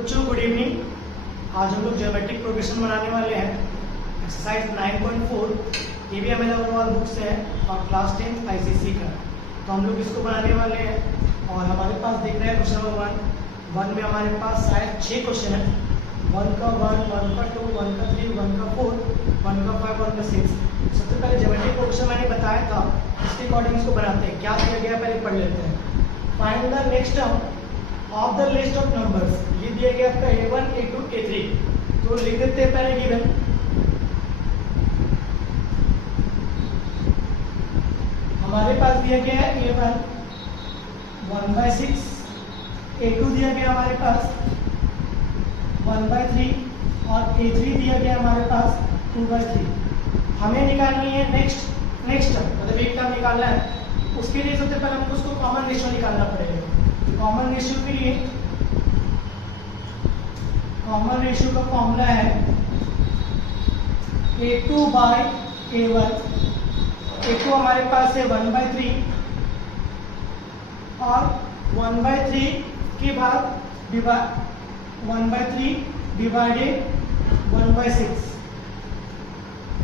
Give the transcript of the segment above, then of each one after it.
बच्चों good evening. आज हम लोग ज्योमेट्रिक प्रोग्रेशन बनाने वाले हैं। एक्सरसाइज 9.4 ये भी हमें अग्रवाल बुक से है और क्लास 10 आईसीसी का। तो हम लोग इसको बनाने वाले हैं और हमारे पास दिख रहा है क्वेश्चन नंबर 1 में हमारे पास शायद 6 क्वेश्चन है। 1 का 1, 1 का 2, 1 का 3, 1 का 4, 1 का 5, 1 का 6। सबसे पहले ज्योमेट्रिक प्रोग्रेशन मैंने बताया था, इसके अकॉर्डिंग इसको बनाते हैं। क्या दिया गया पहले पढ़ लेते हैं। Find the next term of the list of numbers. ये दिया गया आपका a1, a2, a3। तो लिख देते हैं पहले गिवन। हमारे पास दिया गया है a1 1/6, a2 दिया गया हमारे पास 1/3 और a3 दिया गया हमारे पास 2/3। हमें निकालनी है नेक्स्ट टर्म, मतलब एक टर्म निकालना है। उसके लिए सबसे पहले हमको उसको कॉमन रेशियो निकालना पड़ेगा। कॉमन रेशियो के लिए कॉमन रेशियो का फॉर्मूला है a2/a1। a2 हमारे पास है 1/3 और 1/3 के बाद 1/3 डिवाइडेड 1/6।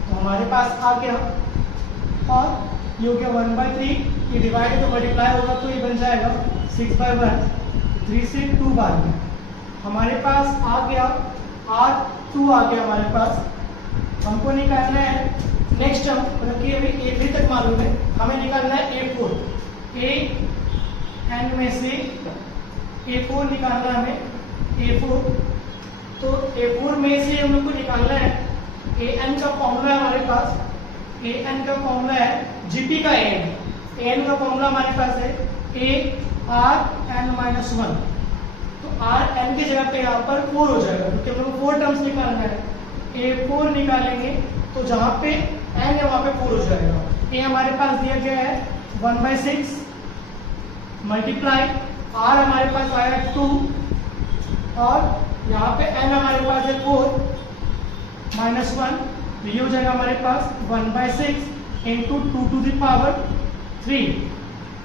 तो हमारे पास आ गया और ये हो गया 1/3, ये डिवाइड तो मल्टीप्लाई होगा तो ये बन जाएगा 6/1। 3 से 2 बार में हमारे पास आ गया R2 आ गया हमारे पास। हमको निकालना है नेक्स्ट टर्म, मतलब कि अभी a3 तक मालूम है, हमें निकालना है a4। an में से a4 निकालना है हमें a4। तो a4 में से हम लोग को निकालना है an का फॉर्मूला है हमारे पास। an का फॉर्मूला है जीपी का an का फॉर्मूला हमारे पास है a(r(n-1)। तो rn की जगह पे यहाँ पर 4 हो जाएगा, क्योंकि हम लोग 4 टर्म्स निकालना है। a4 निकालेंगे तो जहाँ पे n है वहाँ पे 4 हो जाएगा। a हमारे पास दिया गया है 1/6 मल्टीप्लाई r हमारे पास आया 2 और यहाँ पे n हमारे पास है 4 -1। तो ये हो जाएगा हमारे पास 1/6 इंटू 2 to the power 3।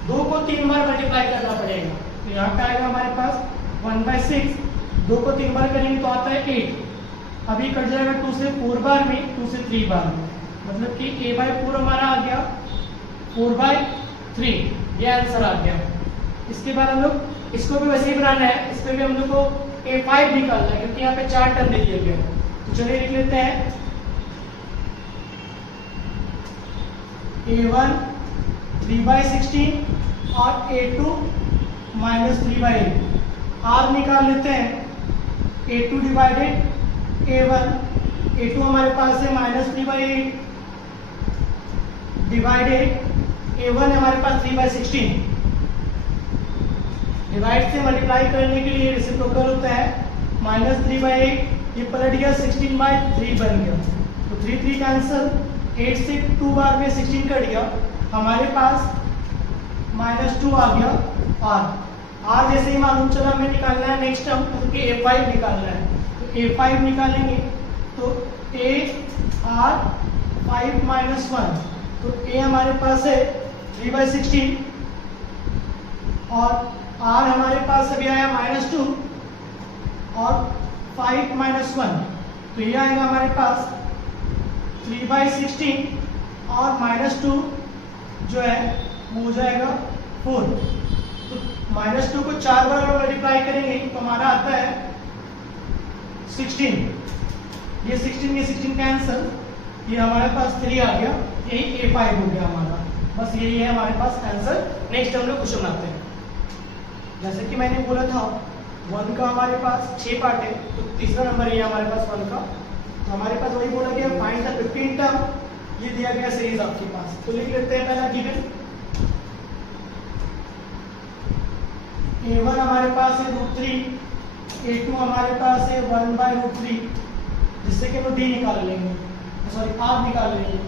2 को 3 बार मल्टीप्लाई करना पड़ेगा। तो यहाँ पे आएगा हमारे पास 1/6, 2 को 3 बार करेंगे तो आता है 8। अभी कट जाएगा 2 से 4 बार में, 2 से 3 बार में, मतलब कि a/4 हमारा आ गया 4/3। ये आंसर आ गया। इसके बाद हम लोग इसको भी वैसे ही बनाना है। इस पर भी हम लोग को a5 निकालना है, क्योंकि यहाँ पे 4 टर्म दे दिए गए। तो चलिए लिख लेते हैं a1 3/16 और a2 -3/8। r निकाल लेते हैं a2 डिवाइडेड a1। a2 हमारे पास है -3/8 डिवाइडेड a1 हमारे पास 3/16। डिवाइड से मल्टीप्लाई करने के लिए रेसिप्रोकल होता है -3/8। ये पलट गया 16/3 बन गया। तो 3 कैंसिल, 8 से 2 बार में 16 कट गया। हमारे पास -2 आ गया r जैसे ही मालूम चला हमें निकालना है नेक्स्ट टर्म, क्योंकि a5 निकालना है। तो a5 निकालेंगे तो a(r)(5 - 1)। तो a हमारे पास है 3/16 और r हमारे पास अभी आया -2 और 5 - 1। तो ये आएगा हमारे पास 3/16 और -2 जो है वो हो जाएगा 4। तो -2 को 4 बार मल्टीप्लाई करेंगे तो हमारा आता है 16। ये 16 कैंसल, ये हमारे पास 3 आ गया। यही a5 हो गया हमारा। बस यही है हमारे पास आंसर। नेक्स्ट हम लोग क्वेश्चन बनाते हैं। जैसे कि मैंने बोला था 1 का हमारे पास 6 पार्ट है, तो तीसरा नंबर ये हमारे पास 1 का। तो हमारे पास वही बोला गया फाइंड द 15 टर्म। ये दिया गया सीरीज आपके पास। तो लिख लेते हैं पहला गिवन। a1 हमारे पास है √3, a2 हमारे पास है 1/√3, जिससे कि हम d निकाल लेंगे, सॉरी r निकाल लेंगे।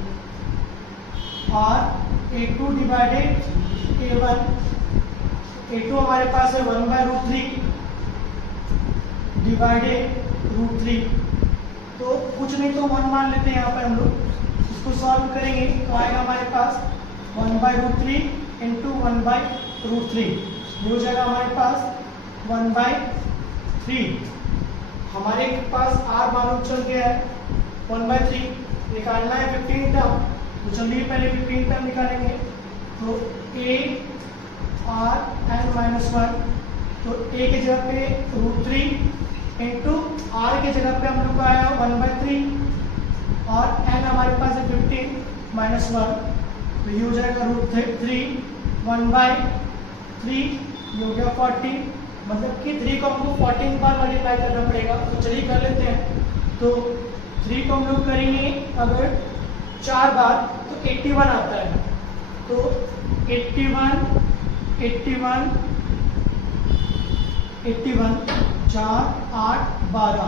और a2 डिवाइडेड a1। a2 हमारे पास है 1/√3 डिवाइडेड √3। तो कुछ नहीं तो 1 मान लेते हैं यहाँ पर हम लोग। इसको सॉल्व करेंगे तो आएगा हमारे पास 1/√3 इंटू 1/√3। ये हो जाएगा हमारे पास 1/3। हमारे पास आर मालूम चल गया है 1/3, निकालना है 15 टर्म, तो चलिए पहले 15 टर्म निकालेंगे। तो ए आर एन माइनस 1, तो ए की जगह पे √3 इंटू आर की जगह पे हम लोग का आया 1/3 और एन हमारे पास है 15 माइनस 1, तो ये हो जाएगा √3 1/3, ये हो गया 40, मतलब कि 3 को हमको 14 बार मल्टीप्लाई करना पड़ेगा। तो चलिए कर लेते हैं। तो 3 को हम लोग करेंगे अगर 4 बार तो 81 आता है। तो 81 4 8 12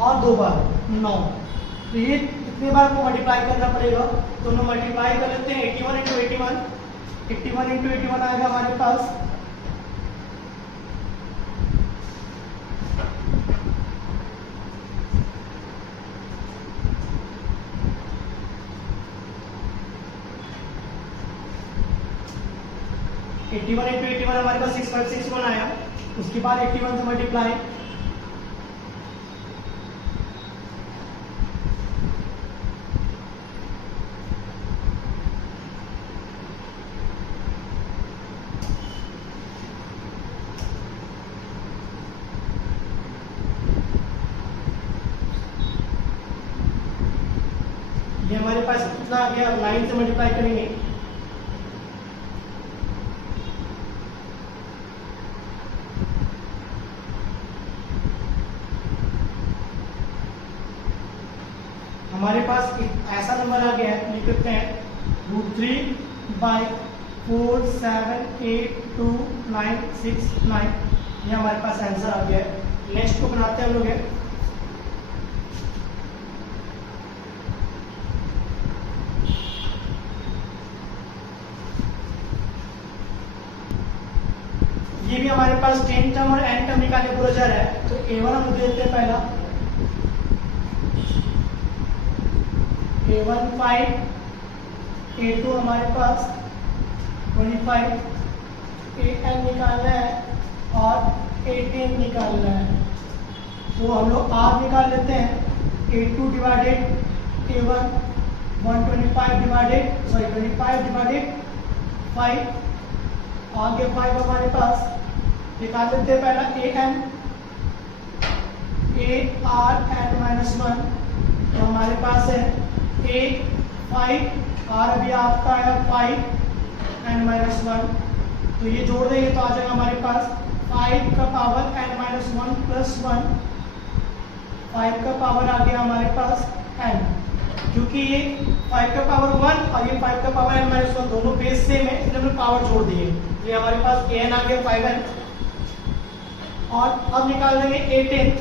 और 2 बार 9, तो ये कितने बार को मल्टीप्लाई करना पड़ेगा। दोनों मल्टीप्लाई कर लेते हैं। 81 इंटू 81 आएगा हमारे पास 81 इंटू 81 हमारे पास 6561 आया। उसके बाद 81 से मल्टीप्लाई, ये हमारे पास कितना आ गया, 9 से मल्टीप्लाई करेंगे। हमारे पास एक ऐसा नंबर आ गया है, लिख सकते हैं √3/4782969, ये हमारे पास आंसर आ गया है। नेक्स्ट को बनाते हैं हम लोग है। ये भी हमारे पास 10 टर्म और n टर्म निकालने को जा रहा है। तो A1 हम देते हैं पहला, A1 5, A2 हमारे पास 25, AN निकालना है और 18 निकालना है। तो हम लोग R निकाल लेते हैं। A2 डिवाइडेड A1 25 डिवाइडेड 5, आगे 5 हमारे पास निकाल लेते हैं। पहला AN ARN माइनस 1, तो हमारे पास है A 5 और अभी आपका है 5 n माइनस 1, तो ये जोड़ देंगे तो आ जाएगा हमारे पास 5 का पावर n माइनस 1 प्लस 1, 5 का पावर आ गया हमारे पास n, क्योंकि ये 5 का पावर 1 और ये 5 का पावर n माइनस 1 दोनों बेस सेम है, इसलिए हमने पावर जोड़ दिए। ये हमारे पास an आ गया 5n, और अब निकाल देंगे 18th,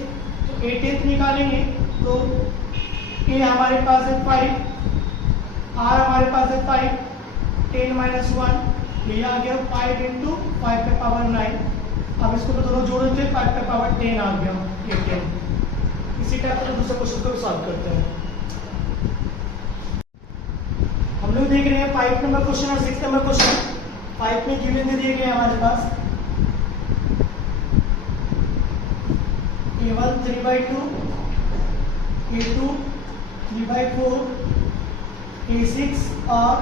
तो 18th निकालेंगे तो a हमारे पास है 5, r हमारे पास है 5, 10 माइनस 1, ये आ गया 5 इंटू 5 का पावर 9। अब इसको तो दोनों जोड़ देते, 5 का पावर 10 आ गया 18। इसी टाइप से दूसरे क्वेश्चन को भी सॉल्व करते हैं। हम लोग देख रहे हैं 5 नंबर क्वेश्चन और 6 नंबर क्वेश्चन। 5 में गिवन दे दिए गए हमारे पास A1 3/2, A2 3/4, A6 और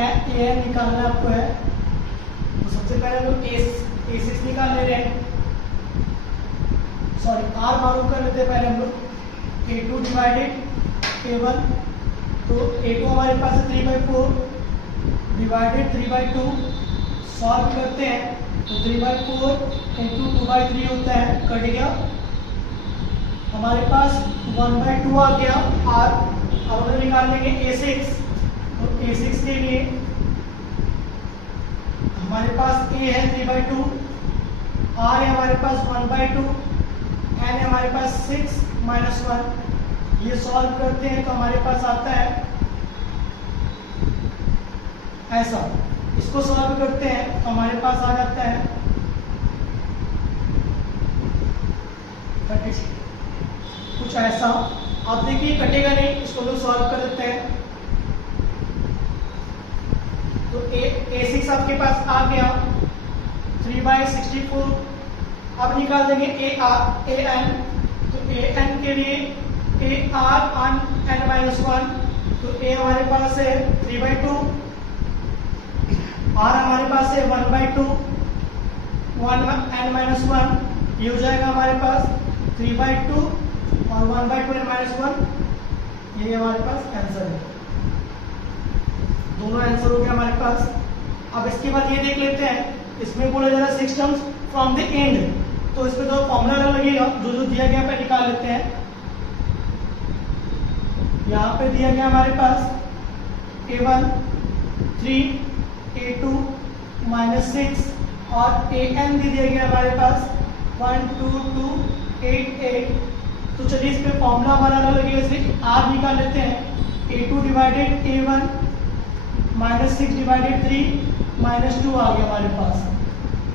AN निकालना आपको है। तो सबसे पहले हम लोग A6 निकाल ले रहे हैं, सॉरी R मालूम कर लेते हैं पहले हम लोग। A2 डिवाइडेड A1, तो A2 हमारे पास है 3/4 डिवाइडेड 3/2, सॉल्व करते हैं तो 3/4 इंटू 2/3 होता है, कट गया हमारे पास 1/2 आ गया R। अब हम निकाल लेंगे A6, तो A6 के लिए हमारे पास A है 3/2, R है हमारे पास 1/2, N है हमारे पास 6 माइनस 1। ये सॉल्व करते हैं तो हमारे पास आता है ऐसा। इसको सॉल्व करते हैं तो हमारे पास आ जाता है 36, कुछ ऐसा। आप देखिए कटेगा नहीं, इसको लोग सॉल्व कर देते हैं। तो A6 आपके पास आ गया 3/64। अब निकाल देंगे AN, ए एन के लिए A R on an minus one, तो ए हमारे पास है 3/2, आर हमारे पास है 1/2, 1 n माइनस वन, ये हो जाएगा हमारे पास 3/2 और 1/2 n माइनस वन, ये हमारे पास आंसर है। दोनों आंसर हो गया हमारे पास। अब इसके बाद ये देख लेते हैं, इसमें बोला जा रहा है 6 टर्म्स फ्रॉम द एंड, तो इसमें तो फॉर्मूला लगेगा, जो जो दिया गया पे निकाल लेते हैं। यहाँ पे दिया गया हमारे पास a1 3 a2 -6 और an भी दिया गया हमारे पास 1 2 2 8 8। तो चलिए इस पे फॉर्मूला हमारा अलग लगेगा, इसलिए r निकाल लेते हैं। a2 डिवाइडेड a1 -6 डिवाइडेड 3 -2 आ गया हमारे पास।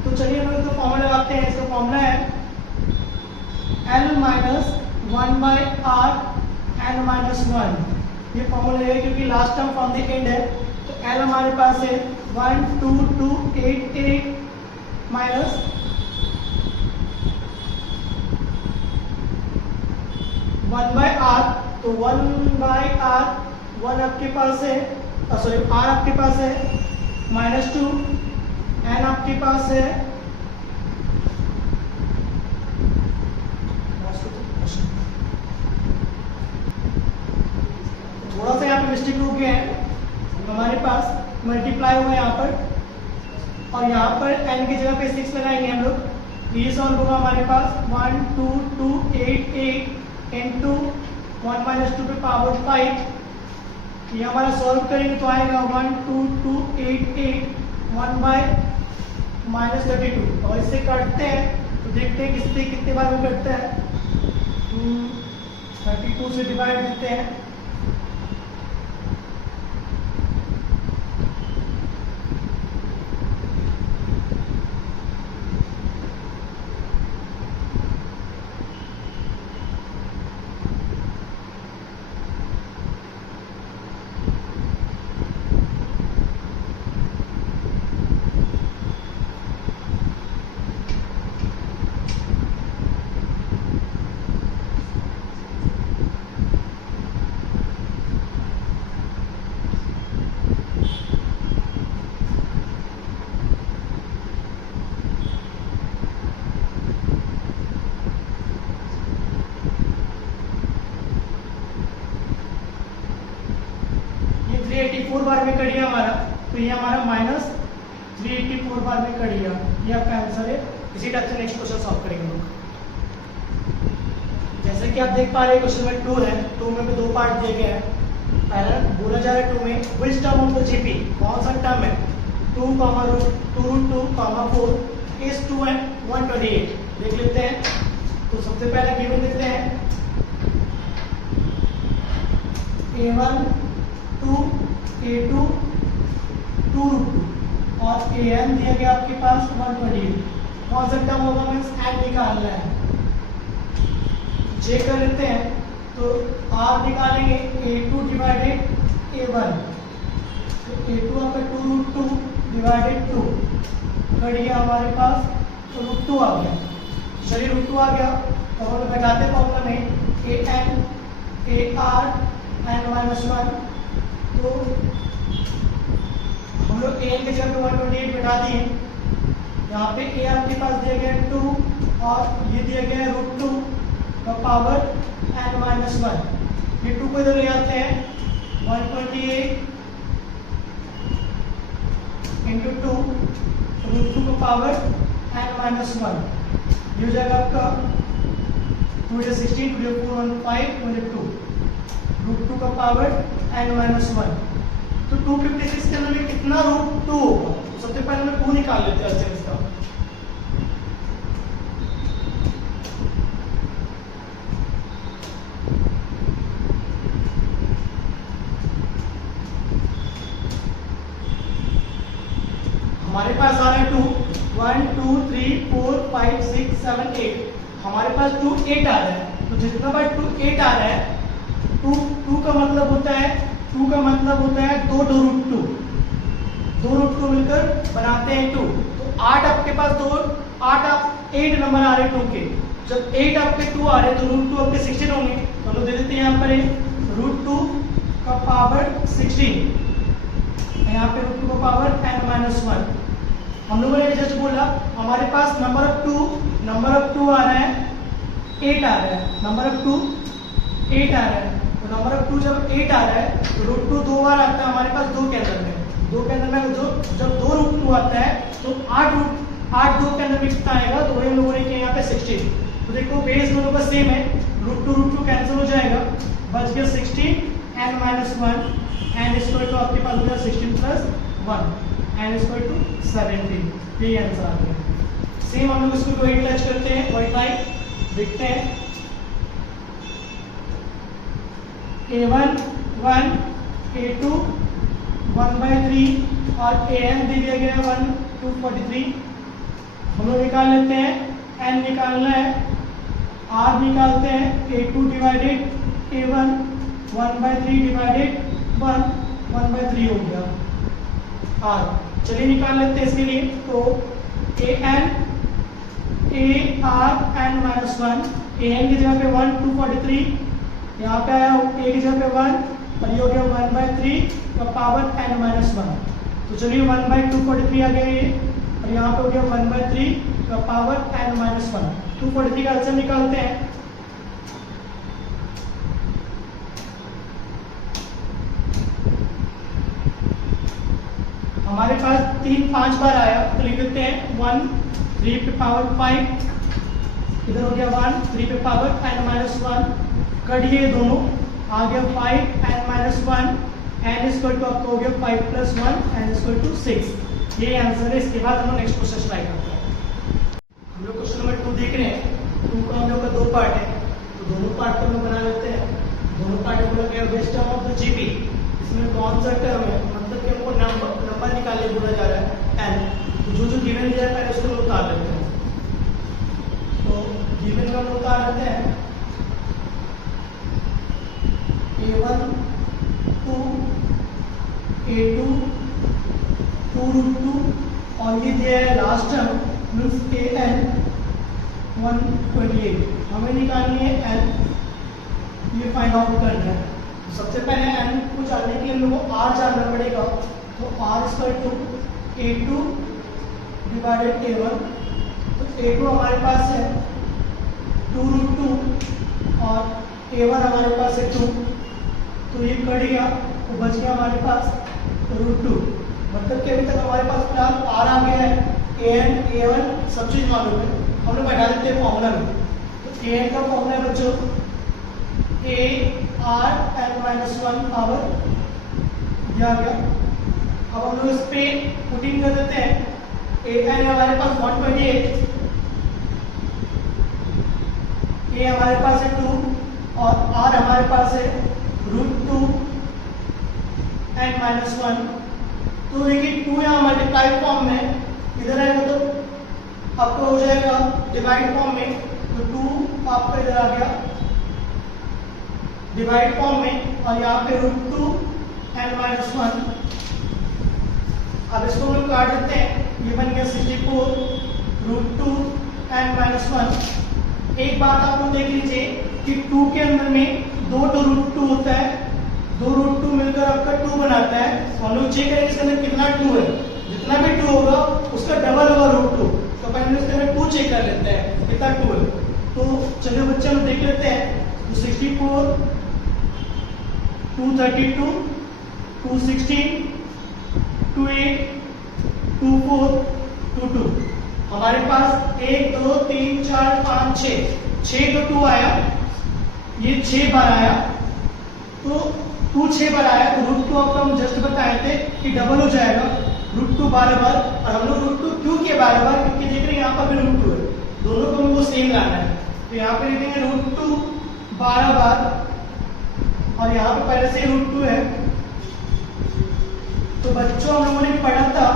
तो चलिए हम तो फॉर्मूला लगाते हैं। इसका फॉर्मूला है l minus 1/r n minus 1। ये फॉर्मूला है क्योंकि last term from the end है, तो l हमारे पास है 1 2 2 8 8 माइनस 1/r, तो 1/r 1 आपके पास है, सॉरी r आपके पास है -2, n आपके पास है थोड़ा सा यहाँ पे मिस्टेक हो गया है, हमारे पास मल्टीप्लाई हुआ है यहाँ पर, और यहाँ पर n की जगह पे 6 लगाएंगे हम लोग, तो ये सॉल्व होगा हमारे पास 1 2 2 8 8 into 1 - 2 पे पावर 5। ये हमारा सॉल्व करेंगे तो आएगा 1 2 2 8 8 1/-32, और इससे काटते हैं तो देखते हैं किससे कितने बार में कटता है। 32 से डिवाइड देते हैं, ये 384 बार में कट गया हमारा, तो ये हमारा -384 बार में कट गया। ये आपका आंसर है। इसी टाइप से नेक्स्ट क्वेश्चन सॉल्व करेंगे लोग। जैसे कि आप देख पा रहे हैं क्वेश्चन में 2 है, 2 में भी 2 पार्ट दिए गए हैं। पहला बोला जा रहा है 2 में which term of the GP, कौन सा टर्म है 2, √2, 4 इज 2 and 128। देख लेते हैं। तो सबसे पहले गिवन देखते हैं a1 2 a2 2√2 और an दिया गया आपके पास 128। कौन सा टर्म होगा, मीन्स n निकालना है। चेक कर लेते हैं, तो r निकालेंगे a2 डिवाइडेड a1, तो a2 आपका 2√2 डिवाइडेड 2 कट गया हमारे पास, तो √2 आ गया। चलिए √2 आ गया, तो हम लोग बताते हैं फॉर्मूला में an ar n-1, तो हम लोग an के जगह 128 बिठा दिए। यहाँ पे a आपके पास दिया गया 2 और ये दिया गया √2 का पावर n-1। ये 2 को इधर ले आते हैं, 128 इंटू 2 √2 का पावर n-1, ये हो जाएगा आपका 2 × 16 2 × 4 15 2 √2 का पावर n-1। तो 256 के अंदर में कितना √2 होगा, तो सबसे पहले हम 2 निकाल लेते हैं इसका। हमारे पास आ रहा है 2 1 2 3 4 5 6 7 8, हमारे पास 2 8 आ रहा है। तो जितना बार 2 8 आ रहा है, 2 का मतलब होता है 2 का मतलब होता है 2 √2, 2 √2 मिलकर बनाते हैं 2। तो 8 आपके पास 8 नंबर आ रहे हैं 2 के। जब 8 आपके 2 आ रहे हैं तो रूट 2 आपके 16 होंगे, तो हम लोग दे देते हैं यहाँ पर रूट 2 का पावर 16, यहाँ पे रूट 2 का पावर n-1। हम लोगों ने जस्ट बोला हमारे पास नंबर ऑफ 2 आ रहा है 8 आ रहा है, नंबर ऑफ 2 8 आ रहा है, तो नंबर ऑफ 2 जब 8 आ रहा है तो रूट 2 दो बार आता है हमारे पास 2 के अंदर में, 2 के अंदर में जो जब 2 रूट 2 आता है तो 8 2 के अंदर में कितना आएगा, तो वही हम लोगों ने किया यहाँ पे 16। तो देखो बेस दोनों का सेम है, रूट 2 कैंसिल हो जाएगा, बच गया 16 n-1, n इक्वल टू आपके पास हो गया 16 प्लस 1, n इक्वल टू 17। यही आंसर आ गया। सेम हम लोग इसको वही टच करते हैं, वही टाइप देखते हैं। a1 1, a2 1/3 और an दे दिया गया 1 243। हम लोग निकाल लेते हैं, n निकालना है, r निकालते हैं, a2 डिवाइडेड a1 1/3 डिवाइडेड 1/3 हो गया r। चलिए निकाल लेते हैं इसके लिए, तो an n-1, an की जगह पे 1 243, यहाँ पे आया a की जगह पे 1 और ये हो गया 1/3 का पावर n-1। तो चलिए 1/243 आ गया ये, और यहाँ पे हो गया 1/3 का पावर n-1। 243 का आंसर निकालते हैं। हमारे पास 3 5 बार आया, तो लिख देते हैं 1 3 पे पावर 5, इधर हो गया 1 3 पे पावर n-1, कटिए दोनों, आ गया 5 n-1, n इक्वल टू आपको हो गया 5 प्लस 1, n इक्वल टू 6। ये आंसर है। इसके बाद हम लोग नेक्स्ट क्वेश्चन ट्राई करते हैं। हम लोग क्वेश्चन नंबर 2 देख रहे हैं। 2 का हम लोग का 2 पार्ट है, तो दोनों पार्ट को हम लोग बना लेते हैं। दोनों पार्ट को बोला गया best term of the GP, इसमें कौन सा टर्म है, मतलब कि हमको नंबर निकालने बोला जा रहा है n, तो जो जो गिवन दिया है पहले उसको हम उतार लेते हैं। तो गिवन का हम उतार लेते हैं, a1 2 a2 2 रूट 2 और ये दिया है लास्ट टर्म मीन्स an 128। हमें निकालनी है n, ये फाइंड आउट करना है। तो सबसे पहले n को जानने के लिए हम लोग को r जानना पड़ेगा, तो r equal to a2 divided a1। तो a2 हमारे पास है 2 रूट 2 और a1 हमारे पास है 2, तो ये कट गया, तो बच गया हमारे पास रूट 2। मतलब कि अभी तक हमारे पास फिलहाल r आ गया है, an a1 सब चीज मालूम है, हम लोग बैठा देते हैं फॉर्मूला में। तो an का फॉर्मूला है बच्चों a r n-1 पावर दिया गया। अब हम लोग इस पे पुटिंग कर देते हैं, an हमारे पास 128, a हमारे पास है 2 और r हमारे पास है रूट 2 n-1। तो देखिए 2 यहाँ मल्टीप्लाई फॉर्म में, इधर आएगा तो आपका हो जाएगा डिवाइड फॉर्म में, तो 2 आपका इधर आ गया डिवाइड फॉर्म में, और यहाँ पे रूट 2 n-1। अब इसको हम लोग काट देते हैं, ये बन गया 64 रूट 2 n-1। एक बात आप लोग देख लीजिए कि 2 के अंदर में 2 रूट 2 होता है, 2 रूट 2 मिलकर आपका 2 बनाता है। तो हम लोग चेक करेंगे इसके अंदर कितना 2 है, जितना भी 2 होगा उसका डबल होगा रूट 2। तो पहले इसके अंदर 2 चेक कर लेते हैं कितना 2 है। तो चलिए बच्चे हम देख लेते हैं, तो 64 232 216 28 24 22। हमारे पास 1 2 3 4 5 6 तो 2 आया, ये 6 बार आया, तो 2 6 बार आया, तो रूट 2 आपको हम जस्ट बताए थे कि डबल हो जाएगा रूट 2 12 बार। और हम लोग रूट 2 क्यों किए 12 बार, क्योंकि देख रहे हैं यहाँ पर भी रूट 2 है, दोनों को हमको सेम लाना है। तो यहाँ पे लिख देंगे रूट 2 12 बार, और यहाँ पे पहले से रूट 2 है। तो बच्चों हम लोगों ने पढ़ा था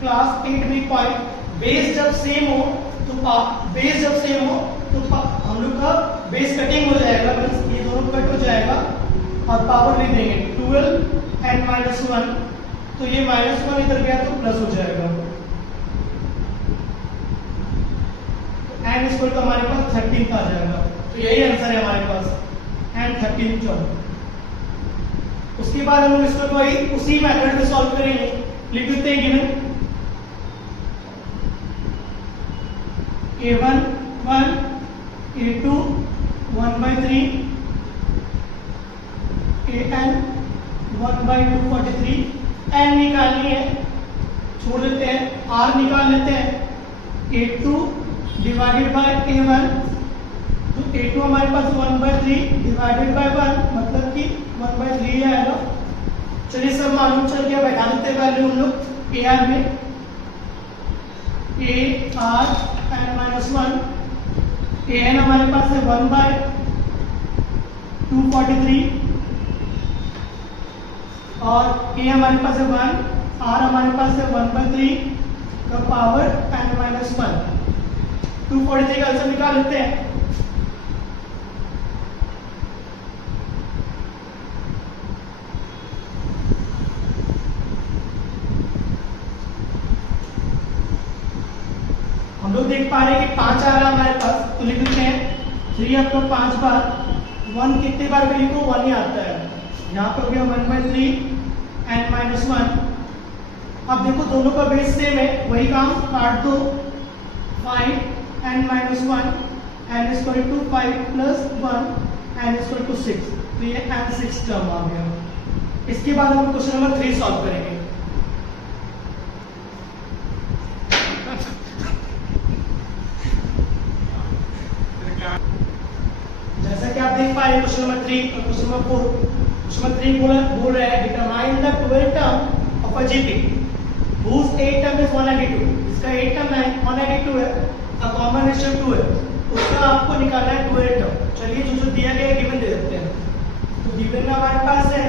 क्लास 8 में पॉइंट, बेस जब सेम हो तो हम लोग का बेस कटिंग हो जाएगा, मींस ये दोनों कट हो जाएगा और पावर लिख देंगे 12 n-1। तो ये -1 इधर गया तो प्लस हो जाएगा, तो n इक्वल टू हमारे पास 13 आ जाएगा। तो यही आंसर है हमारे पास, एंड 13 12। उसके बाद हम लोग इसको वही उसी मेथड में सॉल्व करेंगे। लिख देते हैं given a1 1, a2 1/3, an 1/243, n निकालनी है, छोड़ देते हैं, r निकाल लेते हैं, a2 डिवाइडेड बाय a1, तो a2 हमारे पास 1/3 डिवाइडेड बाय 1 मतलब कि 1/3 आएगा। चलिए सब मालूम चल गया, बैठा देते हैं वैल्यू हम लोग ए आर में, A R N minus 1, A N हमारे पास है 1/243 और ए हमारे पास है 1, आर हमारे पास है 1/3 का पावर एन माइनस 1। 243 का आंसर निकाल लेते हैं। हम लोग देख पा रहे हैं कि 5 आ रहा है हमारे पास, तो लिख देते हैं 3 अब तो 5 बार, 1 कितने बार भी लिखो 1 ही आता है। यहाँ पे हो गया 1/3 n माइनस 1। अब देखो दोनों का बेस सेम है, वही काम काट दो, 5 n minus 1 n is equal to 5 plus 1 n is equal to 6, तो ये n6 टर्म आ गया। इसके बाद हम क्वेश्चन नंबर 3 सॉल्व करेंगे। जैसा कि आप देख पा रहे हैं क्वेश्चन नंबर 3 और क्वेश्चन नंबर 4। क्वेश्चन नंबर 3 बोल रहा है determine the 12th term of a GP whose 8th term is 192। इसका 8th टर्म 192 है, अ कॉमन रेशियो 2 है, उसका आपको निकालना है 12th टर्म। चलिए जो जो दिया गया है गिवन दे देते हैं। तो गिवन में हमारे पास है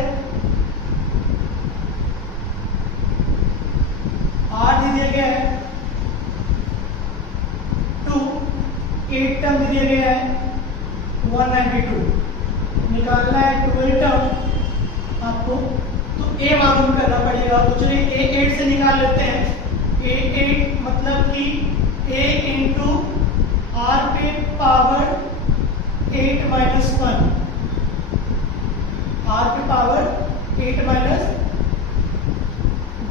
r दे दिया गया है 2, 8th टर्म दे दिया गया है 192, निकालना है 12th टर्म आपको, तो a मालूम करना पड़ेगा। तो चलिए a8 से निकाल लेते हैं। a8 मतलब कि a इंटू आर पे पावर 8 माइनस 1, आर पे पावर 8 माइनस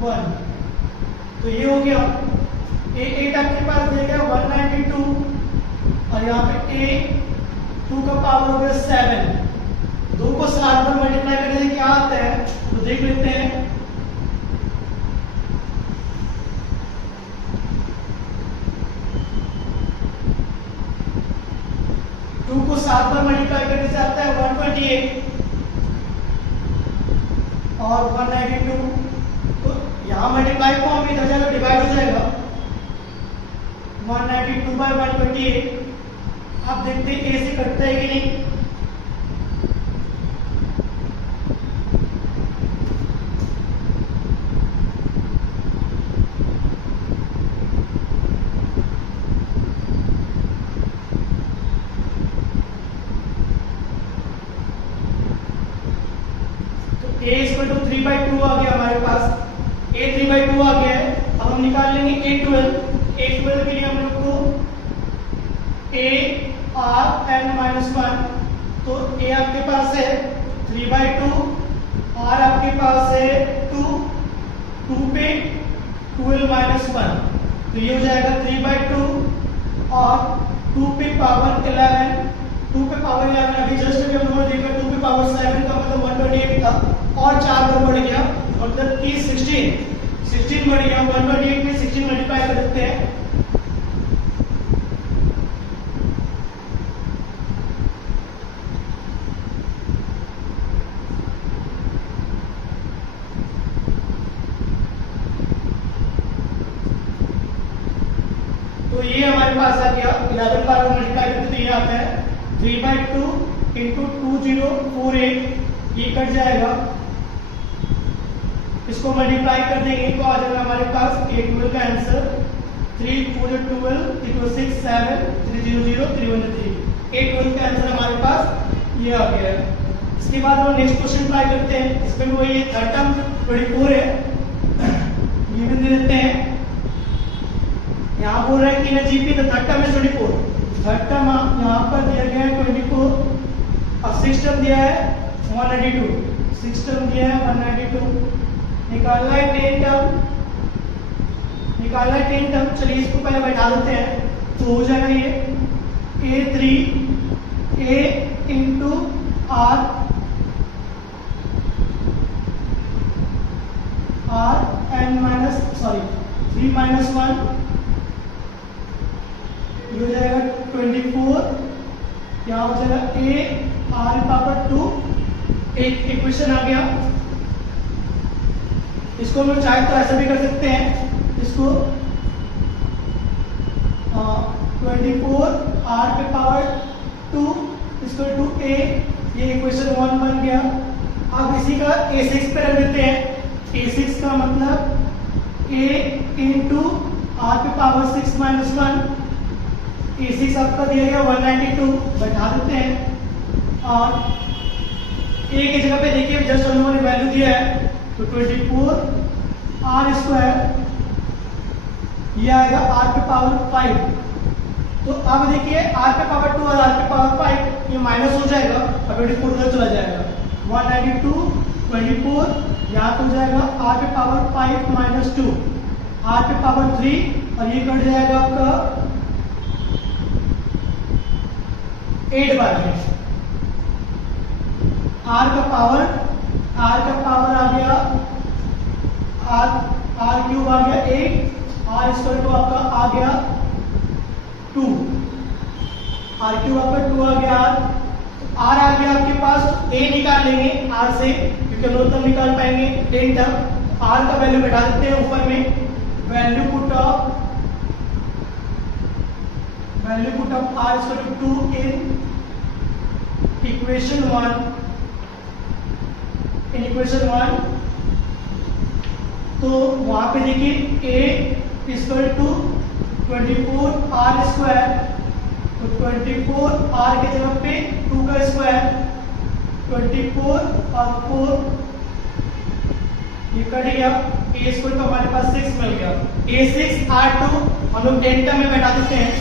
1, तो ये हो गया। a8 आपके पास दिया गया 192 और यहाँ पे a2 का पावर हो गया 7। 2 को 7 पर मल्टीप्लाई करने से क्या आता है तो देख लेते हैं। टू को 7 पर मल्टीप्लाई करने से आता है 128 और 192, तो यहाँ मल्टीप्लाई फॉर्म में इधर जाएगा डिवाइड हो जाएगा 192 बाय 128। आप देखते हैं ए से कटता है कि नहीं। तो a इक्वल टू 3/2 आ गया हमारे पास, a 3/2 आ गया है। अब हम निकाल लेंगे a12 के लिए हम लोग को a r n माइनस 1, तो a आपके पास है 3/2, r आपके पास है 2 पे 12 माइनस 1, तो ये हो जाएगा 3/2 और 2 पे पावर 11, 2 पे पावर 11 अभी जस्ट अभी हम लोगों ने देखा 2 पे पावर 7 का मतलब 128 था और 4 पर बढ़ गया, मतलब कि 16 बढ़ गया। 128 में 16 मल्टीप्लाई कर देते हैं, तो ये हमारे पास आ गया 11 बार मल्टीप्लाई करते तो ये आता है 3/2 इंटू 2048, ये कट जाएगा, इसको मल्टीप्लाई कर देंगे तो आ जाएगा हमारे पास a12 का आंसर 3 4 12 6 7 300 313। a12 का आंसर हमारे पास ये आ गया है। इसके बाद हम नेक्स्ट क्वेश्चन ट्राई करते हैं। इसमें वो ये थर्ड टर्म 24 है, ये भी दे देते हैं। यहाँ बोल रहा है कि GP the third term is 24, third term यहाँ पर दिया गया है 24 और 6 टर्म दिया है 192, 6 टर्म दिया है 192, निकालना है 10 टर्म, निकालना है 10 टर्म। चलिए इसको पहले बैठा देते हैं, तो हो जाएगा ये A3 A into R n minus 3 minus 1, ये हो जाएगा 24, यहाँ हो जाएगा A R पावर 2, एक इक्वेशन आ गया। इसको हम चाहे तो ऐसा भी कर सकते हैं, इसको 24 R पे पावर 2 इसको 2A, ये इक्वेशन 1 बन गया। अब इसी का A6 पे रख देते हैं, A6 का मतलब A इंटू R पे पावर 6 माइनस 1, A6 आपका दिया गया 192, बैठा देते हैं और A की जगह पे देखिए जस्ट हम लोगों ने वैल्यू दिया है, तो 24 R स्क्वायर, ये आएगा R पे पावर 5। तो अब देखिए R पे पावर 2 और R पे पावर 5 ये माइनस हो जाएगा और 24 उधर चला जाएगा, 192 24 यहाँ पे हो जाएगा R पे पावर 5 माइनस 2, R पे पावर 3 और ये कट जाएगा आपका 8 बार में। R का पावर आ गया R क्यूब आ गया 8, R स्क्वायर तो आपका आ गया 2, R क्यूब आपका 2 आ गया, R आ गया आपके पास, A निकाल लेंगे R से क्योंकि हम लोग तब निकाल पाएंगे 10 टर्म, R का वैल्यू बैठा देते हैं ऊपर में, value put of R equal to 2 in equation 1, तो वहां पे देखिए A equal to 24 R square, तो 24 R के जगह पे 2 का स्क्वायर, 24 और 4 ये कट गया, A स्क्वायर तो हमारे पास 6 मिल गया, A6 R2 हम लोग 10 टर्म में बैठा देते हैं।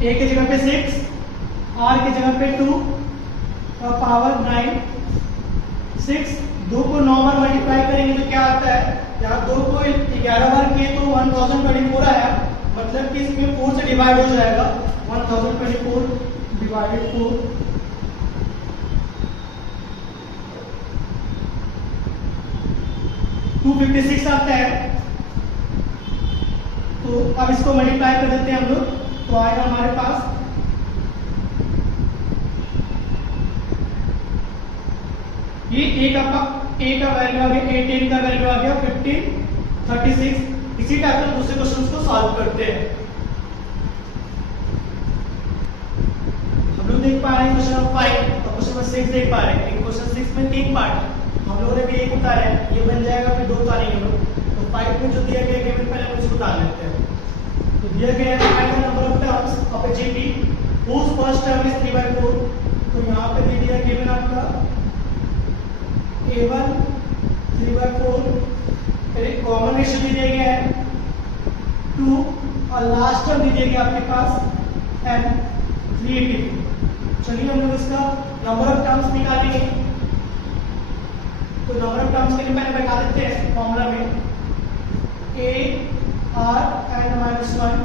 A की जगह पे 6, R की जगह पे 2 और पावर 9, 6, 2 को 9 बार मल्टीप्लाई करेंगे तो क्या आता है, यहाँ 2 को 11 बार किए तो 1024 आया, मतलब कि इसमें 4 से डिवाइड हो जाएगा, 1024 डिवाइडेड 4, $256 आता है। तो अब इसको मल्टीप्लाई कर देते हैं हम लोग, तो आएगा हमारे पास ये A का वैल्यू आ गया, A10 का वैल्यू आ गया 1536। इसी टाइप से दूसरे क्वेश्चंस को सॉल्व करते हैं। हम लोग देख पा रहे हैं क्वेश्चन नंबर 5 और क्वेश्चन नंबर 6 देख पा रहे हैं। क्वेश्चन 6 में 3 पार्ट है, हम लोगों ने भी एक उतारा है, ये बन जाएगा, फिर 2 उतारेंगे हम लोग। तो 5 में जो दिया गया है पहले हम इसको उतार लेते हैं। तो दिया गया है find the number of terms of A GP whose first term is 3/4। तो यहाँ पे दे दिया गिवन आपका A1 3/4, फिर एक कॉमन रेशियो दे दिया गया है 2 और लास्ट टर्म दे दिया गया आपके पास n 382। चलिए हम लोग इसका नंबर ऑफ टर्म्स निकालेंगे। तो नंबर ऑफ टर्म्स के लिए पहले बैठा देते हैं फॉर्मूला में, A R n-1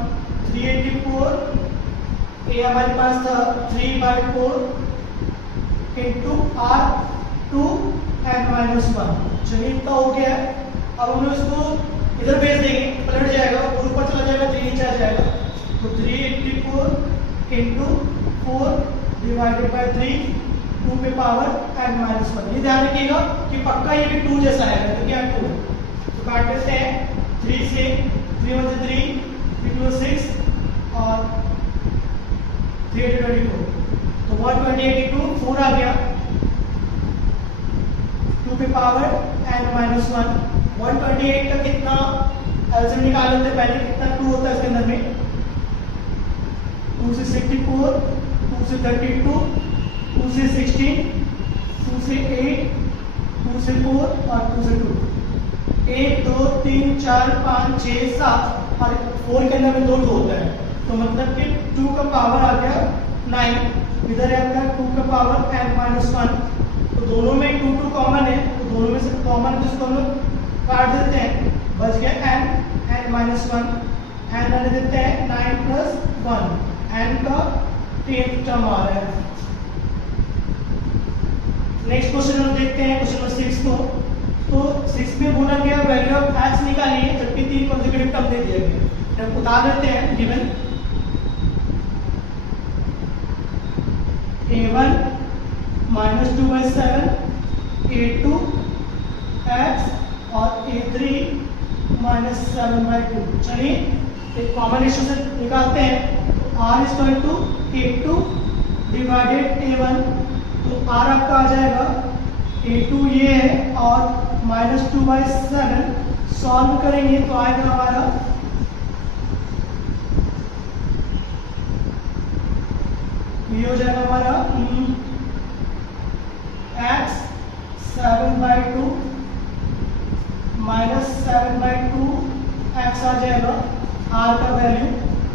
384, A हमारे पास था 3/4 इंटू R 2 n-1। चलिए इतना हो गया है। अब हम लोग इसको इधर भेज देंगे, पलट जाएगा, ऊपर चला जाएगा, 3 नीचे आ जाएगा। तो 384 इंटू 4 डिवाइडेड बाई 3 2 पे पावर n-1। ये ध्यान रखिएगा कि पक्का ये भी 2 जैसा है, तो क्या 2 है। तो काट देते हैं 3 से, 3 1 3 3 2 6 और 3 24। तो 128 4 आ गया, 2 पे पावर n-1। 128 का कितना एलसीएम निकाल लेते हैं पहले, कितना 2 होता है इसके अंदर में, 2 से 64, 2 से 32, 2 से 16, 2 से 8, 2 से 4 और 2 से 2। 1 2 3 4 5 6 7 और 4 के अंदर में 2 होता है, तो मतलब कि 2 का पावर आ गया 9, इधर है आपका 2 का पावर n-1, तो दोनों में 2 2 कॉमन है, तो दोनों में से कॉमन जिसको हम लोग काट देते हैं, बच गया n-1, n रहने देते हैं 9 + 1, n का 10th टर्म आ रहा है। नेक्स्ट क्वेश्चन हम देखते हैं क्वेश्चन नंबर 6 को। तो 6 में बोला गया वैल्यू ऑफ x निकालिए जबकि 3 कॉन्सेक्यूटिव टर्म दे दिया गया। अब उतार लेते हैं गिवन a1 -2/7 a2 x और a3 -7/2। चलिए एक कॉमन रेशियो से निकालते हैं, तो r = a2 डिवाइडेड a1, तो r आपका आ जाएगा a2 ये है और -2/7 सॉल्व करेंगे तो आएगा हमारा ये हो जाएगा हमारा x 7/2 -7/2 x आ जाएगा r का वैल्यू।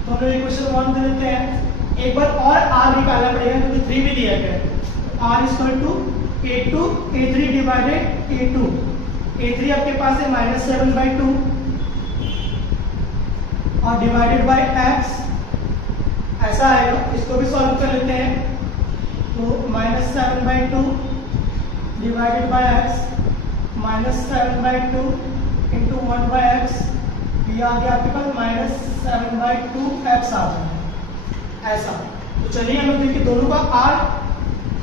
तो हम लोग इक्वेशन 1 दे देते हैं, एक बार और r निकालना पड़ेगा क्योंकि 3 भी दिया गया है। r = a2 a3 divided a2, a3 आपके पास है -7/2 और डिवाइडेड बाय x ऐसा आएगा। इसको भी सॉल्व कर लेते हैं, तो -7/2 divided by x -7/2 into 1/x, ये आ गया आपके पास -7/2x आ जाएगा ऐसा। तो चलिए हम लोग देखिए दोनों का r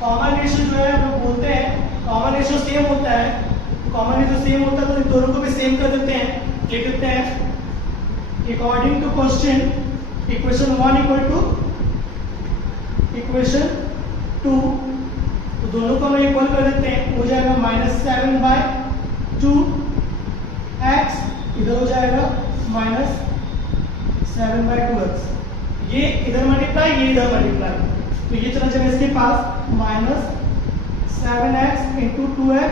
कॉमन रेशियो जो है हम लोग बोलते हैं कॉमन रेशियो सेम होता है, कॉमन रेशियो सेम होता है तो इन दोनों को भी सेम कर देते हैं, लिख देते हैं according to question equation 1 = equation 2, तो दोनों को हम इक्वल कर देते हैं, हो जाएगा -7/2 x, इधर हो जाएगा -7/2x, ये इधर मल्टीप्लाई ये इधर मल्टीप्लाई, तो ये चला जाएगा इसके पास -7x इंटू 2x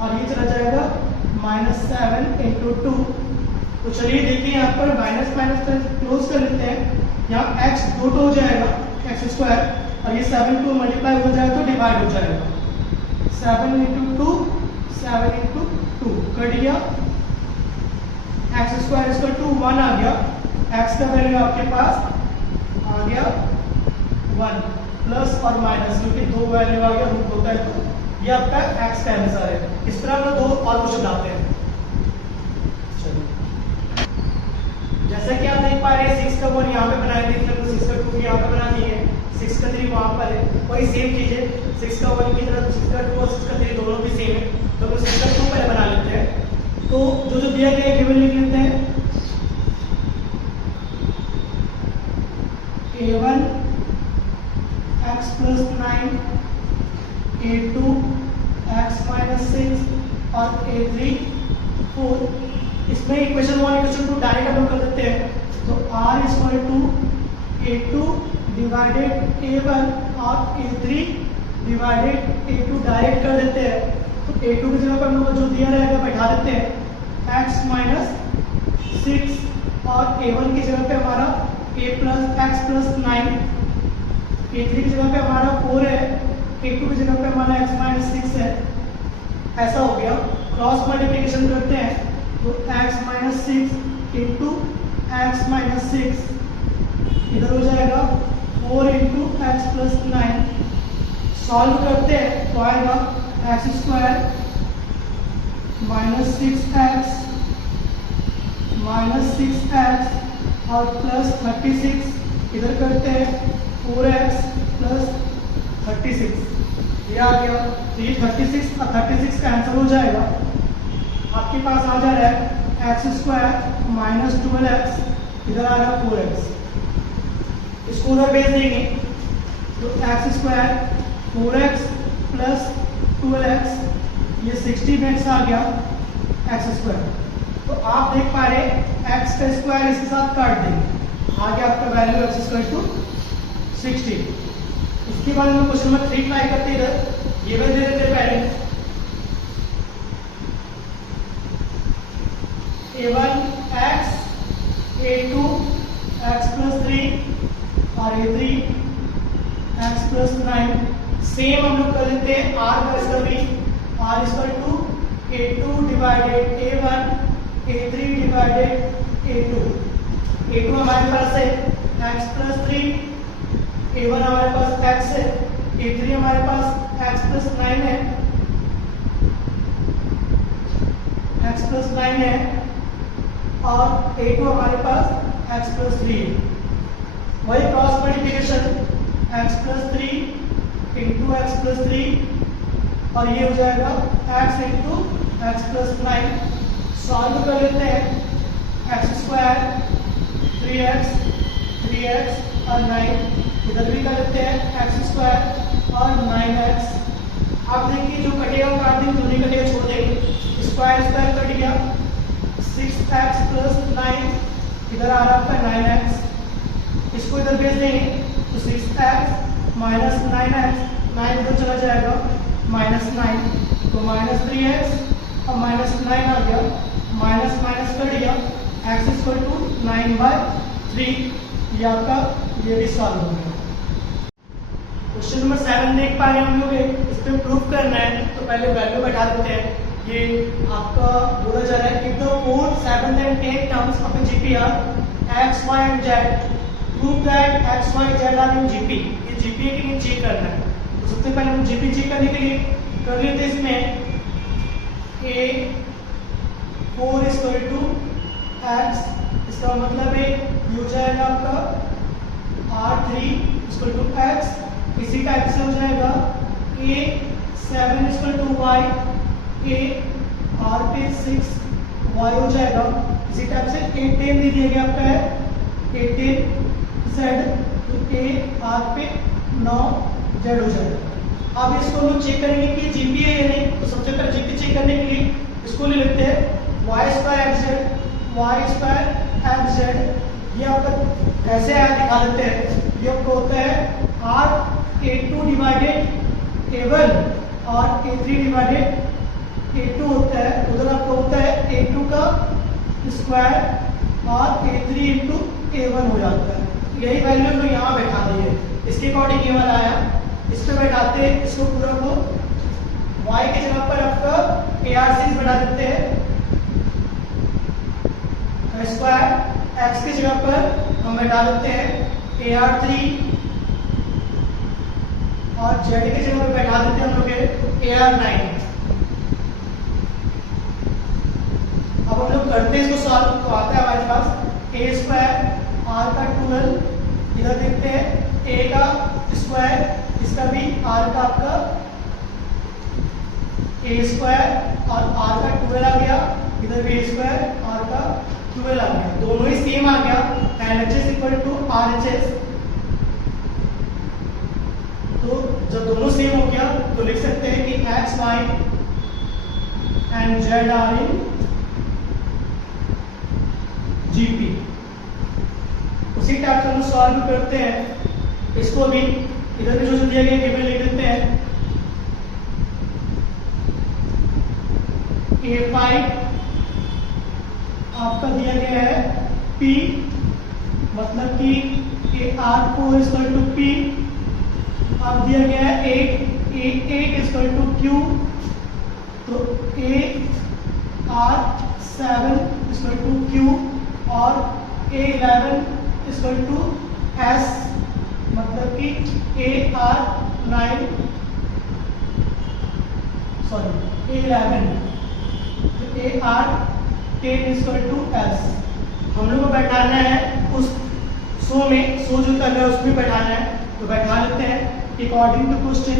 और ये चला जाएगा -7 इंटू 2। तो चलिए देखिए यहाँ पर माइनस माइनस क्लोज कर लेते हैं, यहाँ x 2 हो जाएगा x² और ये 7 2 मल्टीप्लाई हो जाएगा तो डिवाइड हो जाएगा 7 इंटू 2 7 इंटू 2 कट गया, x² 1 आ गया, x का वैल्यू आपके पास आ गया 1 प्लस और माइनस क्योंकि 2 वैल्यू आ गया रूट होता है, तो ये आपका x का आंसर है। इस तरह हम लोग 2 और क्वेश्चन आते हैं। जैसा कि आप देख पा रहे हैं 6 का 1 यहाँ पे बनाए थे, तो 6 का 2 यहाँ पे बना दिए, 6 का 3 वहाँ पर है, वही सेम चीज है, 6 का 1 की तरह 6 का 2 और 6 का 3 दोनों भी सेम है, तो हम 6 का 2 पहले बना लेते हैं। तो जो जो दिया गया है गिवन लिख लेते हैं, a1 x + 9 a2 x - 6 और a3 4। इसमें इक्वेशन 1 इक्वेशन 2 डायरेक्ट हम लोग कर देते हैं, तो r = a2 डिवाइडेड a1 और a3 डिवाइडेड a2 डायरेक्ट कर देते हैं, तो a2 की जगह पर हम लोग जो दिया रहेगा बैठा देते हैं x - 6 और a1 की जगह पे हमारा a + x + 9, a3 की जगह पे हमारा 4 है, a2 की जगह पे हमारा x - 6 है, ऐसा हो गया। क्रॉस मल्टीप्लिकेशन करते हैं, तो x - 6 इंटू x - 6 इधर हो जाएगा 4 इंटू x + 9, सॉल्व करते हैं तो आएगा x² - 6x और प्लस 36, इधर करते हैं 4x + 36, ये आ गया। तो ये 36 और 36 का आंसर हो जाएगा, आपके पास आ जा रहा है x² - 12x, इधर आ रहा 4x, इसको उधर भेज देंगे, तो x² 4x + 12x, ये 16x आ गया x²। तो आप देख पा रहे x का स्क्वायर इसके साथ काट देंगे, आ गया आपका वैल्यू x = 16। इसके बाद हम क्वेश्चन नंबर 3 ट्राई करते हैं, इधर ये दे देते पहले सेम हम लोग कर लेते हैं आर का इसका भी, R equal to A2 divided A1 A3 divided A2। A2 हमारे पास है x प्लस 3, A1 हमारे पास x है, A3 हमारे पास x प्लस 9 है, x प्लस 9 है, और A2 हमारे पास x प्लस 3 है। वही cross multiplication x plus 3 into x plus 3, और ये हो जाएगा x into x plus 9। Solve कर लेते हैं एक्स स्क्वायर 3x और 9, इधर भी कर लेते हैं एक्स स्क्वायर और 9x। अब देखिए जो कटेगा काट देंगे, जो नहीं कटेगा छोड़ देंगे। स्क्वायर स्क्वायर कट गया, 6x प्लस 9, इधर आ रहा है आपका 9x, इसको इधर भेज देंगे तो 6x माइनस 9x, 9 इधर चला जाएगा -9, तो -3x और -9 आ गया, माइनस माइनस कट गया, x इक्वल टू 9/3। ये आपका ये भी सॉल्व हो गया। क्वेश्चन नंबर 7 देख पा रहे हैं हम लोग, इस पे प्रूफ करना है तो पहले वैल्यू बैठा देते हैं। ये आपका बोला जा रहा है if the 4th 7th and 10th terms of a GP are x, y and z, prove that x, y, z are in GP। ये GP है कि नहीं चेक करना है। तो सबसे पहले हम GP चेक करने के लिए कर लेते हैं इसमें A4 इक्वल टू x, इसका मतलब है ये हो जाएगा आपका R3 इक्वल टू x, इसी टाइप से हो जाएगा A7 equal to y, A R पे 6 y हो जाएगा, इसी टाइप से A10 दे दिया गया आपका है A10 z, तो A R पे 9 z हो जाएगा। अब इसको हम लोग चेक करेंगे कि जीपी है या नहीं। तो सबसे पहले जीपी चेक करने के लिए इसको ले लेते हैं वाई स्क्वायर एक्स जेड, ये आपका कैसे आया दिखा देते हैं। ये आपको होता है आर A2 डिवाइडेड A1 और A3 डिवाइडेड A2 होता है, उधर आपको होता है A2 का स्क्वायर और A3 इंटू A1 हो जाता है। यही वैल्यू तो यहाँ बैठा दी है, इसके अकॉर्डिंग ये वाला आया। इस पे बैठाते हैं इसको पूरा को, y की जगह पर आपका AR6 बैठा देते हैं, स्क्वायर x की जगह पर हम बैठा देते हैं AR3 और z की जगह पर बैठा देते हैं हम लोग AR9। अब हम लोग करते हैं इसको सॉल्व, तो आता है हमारे पास a स्क्वायर r का 12, इधर देखते हैं a का स्क्वायर, इसका भी r का आपका a स्क्वायर और r का 12 आ गया, इधर भी a स्क्वायर r का 12 आ गया, दोनों ही सेम आ गया। LHS इक्वल टू RHS, तो जब दोनों सेम हो गया तो लिख सकते हैं कि x, y and z are in GP। उसी टाइप से हम सॉल्व करते हैं इसको भी, इधर भी जो दिया गया टेबल लिख देते हैं A5 आपका दिया गया है P, मतलब कि AR4 इक्वल टू P, अब दिया गया है 8 इक्वल टू Q, तो AR7 इक्वल टू Q और A11 इक्वल टू S, मतलब कि A11 AR10 equal to S। हम लोग को बैठाना है उस सो में, सो जो कर रहा है उसमें बैठाना है, तो बैठा लेते हैं according to question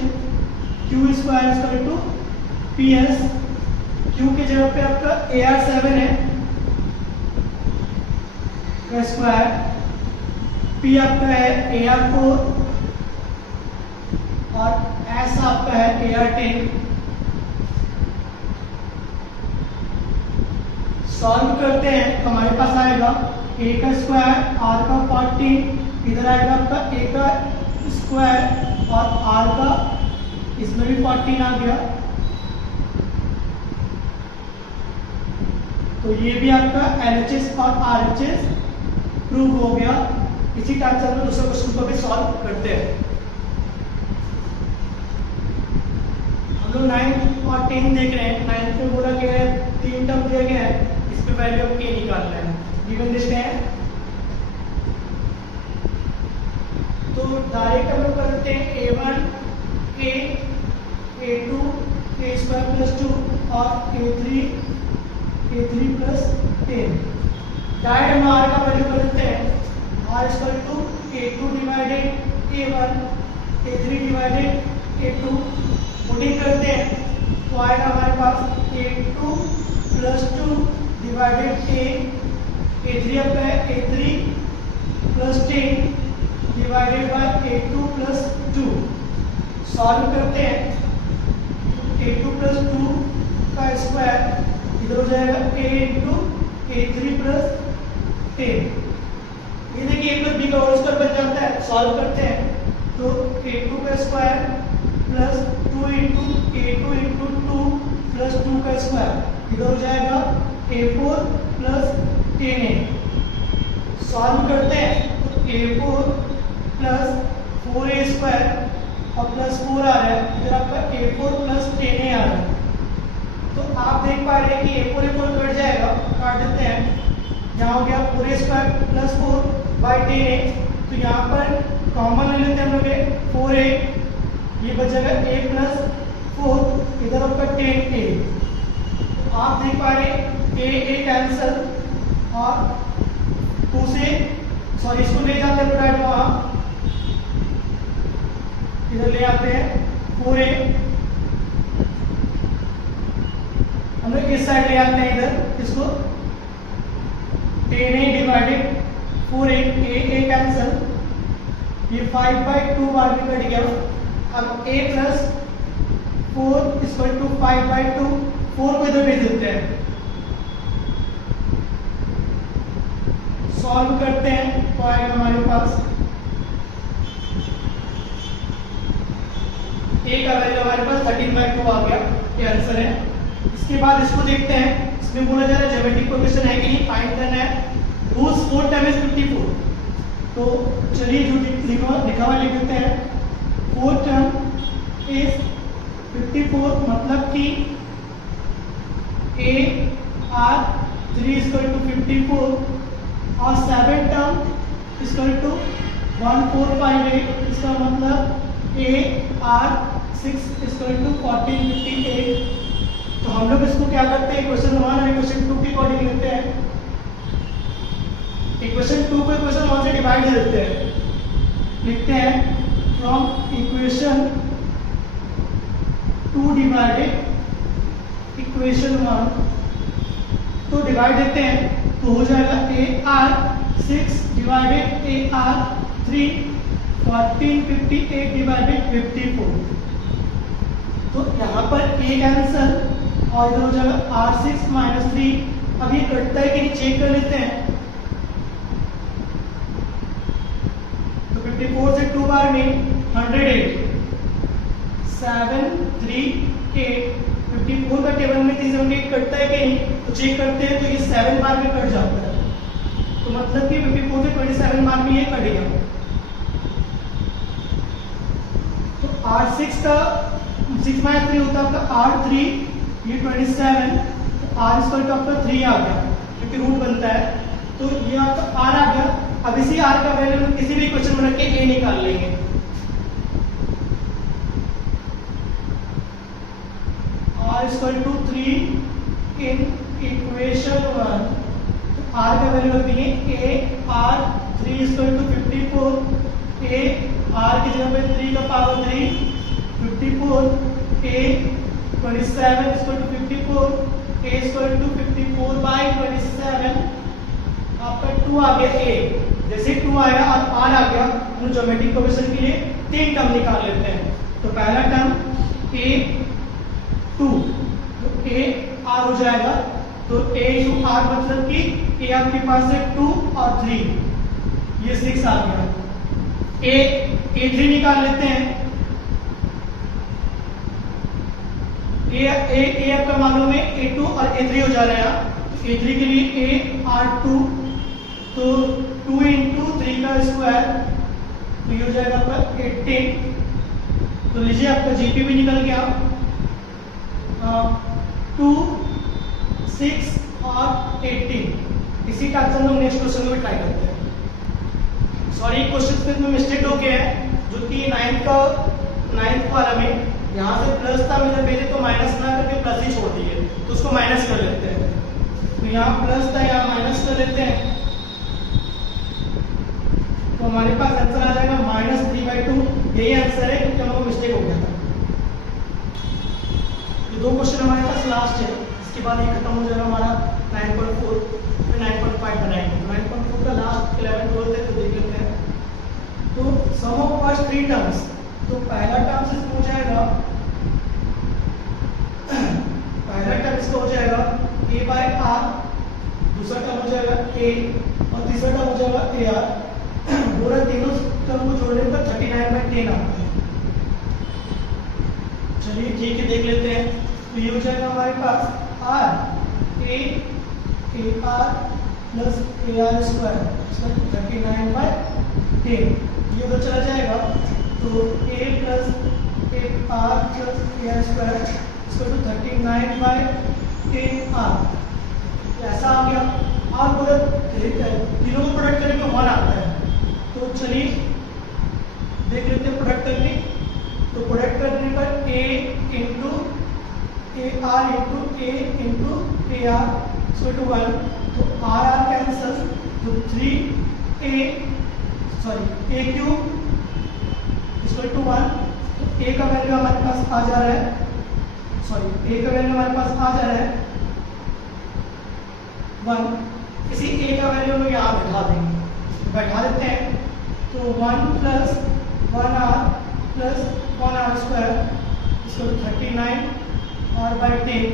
Q square equal to PS। Q के जगह पे आपका AR7 है का स्क्वायर, P आपका है AR4 और S आपका है AR10। सॉल्व करते हैं तो हमारे पास आएगा a का स्क्वायर r का 14, इधर आएगा आपका a का स्क्वायर और r का, इसमें भी 14 आ गया, तो ये भी आपका LHS और RHS प्रूव हो गया। इसी टाइप से हम दूसरे क्वेश्चन को भी सॉल्व करते हैं। लोग 9 और 10 देख रहे हैं। 9 में बोला गया है 3 टर्म दिया गया है, इस पे वैल्यू ऑफ ए निकालना है। गिवन देखते हैं तो डायरेक्ट हम लोग कर देते हैं a1 a a2 a square plus 2 और a3 प्लस 10। डायरेक्ट हम r का वैल्यू कर देते हैं r equal to a2 divided a1 a3 divided a2। Putting करते हैं तो आएगा हमारे पास a2 प्लस 2 डिवाइडेड a3 अब है a3 plus 10 divided by a2 plus 2। Solve करते हैं a2 प्लस 2 का स्क्वायर इधर हो जाएगा a इंटू a3 प्लस 10। ये देखिए a प्लस b का होल स्क्वायर बन जाता है। सॉल्व करते हैं तो a2 का square plus 2 into a2 into 2 plus 2 का स्क्वायर इधर हो जाएगा a4 प्लस 10a। सॉल्व करते हैं तो a4 प्लस 4a स्क्वायर और प्लस 4 आ रहा है, इधर आपका a4 प्लस 10a आ रहा है। तो आप देख पा रहे हैं कि a4 कट जाएगा, काट देते हैं। यहाँ हो गया 4a square plus 4 by 10a। तो यहाँ पर कॉमन ले लेते हैं हम लोग 4a, ये बच जाएगा a प्लस 4, इधर आपका 10a। तो आप देख पा रहे हैं a कैंसल और 2 से सॉरी इसको ले जाते हैं प्रोडक्ट वहाँ, इधर ले आते हैं 4a, हम लोग इस साइड ले आते हैं इधर इसको 10a divided 4a, a cancel, ये 5/2 बार भी कट गया। अब a प्लस 4 इक्वल टू 5/2, 4 को इधर भेज देते हैं। सॉल्व करते हैं तो आएगा हमारे पास a का वैल्यू हमारे पास 13/2 आ गया, ये आंसर है। इसके बाद इसको देखते हैं, इसमें बोला जा रहा है ज्योमेट्रिक प्रोग्रेशन है कि नहीं, फाइंड करना है। whose 4 term is 54। तो चलिए जो लिखा हुआ लिख देते हैं 4 term is 54, मतलब कि a r 3 इक्वल टू 54 और 7 term इक्वल टू 1458, इसका मतलब a r 6 इक्वल टू 1458। तो हम लोग इसको क्या करते हैं, क्वेश्चन 1 और क्वेश्चन 2 के अकॉर्डिंग लेते हैं। इक्वेशन 2 को इक्वेशन 1 से डिवाइड कर देते हैं। लिखते हैं फ्रॉम इक्वेशन 2 डिवाइडेड इक्वेशन 1, तो डिवाइड देते हैं तो हो जाएगा a r 6 divided a r 3 1458 divided 54। तो यहाँ पर a कैंसल और इधर हो जाएगा r6 माइनस 3। अब ये कटता है कि नहीं चेक कर लेते हैं। तो 54 से 2 बार में 108, 7 3 8, 54 का टेबल में 378 कटता है कि नहीं, तो चेक करते हैं। तो ये 7 बार में कट जाता है, तो मतलब कि 54 से 27 बार में ये कटेगा। तो r6 का 6 माइनस 3 होता है आपका r3, ये 27, तो r स्क्वायर का आपका 3 आ गया क्योंकि रूट बनता है। तो ये आपका r आ गया। अब इसी r का वैल्यू हम किसी भी क्वेश्चन में रख के a निकाल लेंगे। r equal to 3 in equation 1, तो r का वैल्यू रख देंगे a r 3 equal to 54, a r की जगह पे 3 का power 3 54, a 27 equal to 54, a equal to 54 by 27, आपका 2 आ गया a। जैसे 2 आया और r आ गया, हम ज्योमेट्रिक प्रोग्रेशन के लिए 3 टर्म निकाल लेते हैं। तो पहला टर्म a 2, तो a r हो जाएगा। तो a इंटू r मतलब कि a आपके पास है 2 और 3, ये 6 आ गया। a3 निकाल लेते हैं। a आपका मालूम है a2 और a3 हो जा रहा है। तो a3 के लिए a r2, तो 2 इंटू 3 का स्क्वायर, तो ये हो जाएगा आपका 18। तो लीजिए आपका जीपी भी निकल गया। 2, 6 और 18। इसी टाइप से हम लोग नेक्स्ट क्वेश्चन में ट्राई करते हैं। सॉरी, क्वेश्चन में मिस्टेक हो गया है, जो कि 9th वाला में यहाँ से प्लस था मैंने पहले, तो माइनस ना करके प्लस ही छोड़ दिए, तो उसको माइनस कर लेते हैं। तो यहाँ प्लस था, यहाँ माइनस कर लेते हैं, तो हमारे पास आंसर आ जाएगा -3/2। यही आंसर है, क्योंकि हमको मिस्टेक हो गया था। ये 2 क्वेश्चन हमारे पास लास्ट है, इसके बाद ये खत्म हो जाएगा हमारा 9.4, फिर 9.5 बनाएंगे। 9.4 का लास्ट 11 12 है, तो देख लेते हैं। तो सम ऑफ फर्स्ट 3 टर्म्स, तो पहला टर्म से हो जाएगा, पहला टर्म इसका हो जाएगा a/r, दूसरा टर्म हो जाएगा a, और तीसरा टर्म हो जाएगा ar। पूरा तीनों टर्म को जोड़ने पर 39/10 आता है। चलिए ठीक है, देख लेते हैं। तो ये हो जाएगा हमारे पास r ar प्लस ar² 39/10, ये उधर चला जाएगा, तो a plus ar plus ar² इसको तो 39/10 ऐसा आ गया। आप अगर तीनों को प्रोडक्ट करेंगे 1 आता है, तो चलिए देख लेते हैं प्रोडक्ट करके। तो प्रोडक्ट करने पर a into ar into a into ar so two 1, तो r कैंसल, तो 3a क्यूब इक्वल टू 1, तो a का वैल्यू हमारे पास आ जा रहा है, a का वैल्यू हमारे पास आ जा रहा है 1। इसी a का वैल्यू हम लोग यहाँ बैठा देंगे, बैठा देते हैं। तो 1 प्लस 1r प्लस 1r² इसको 39r/10,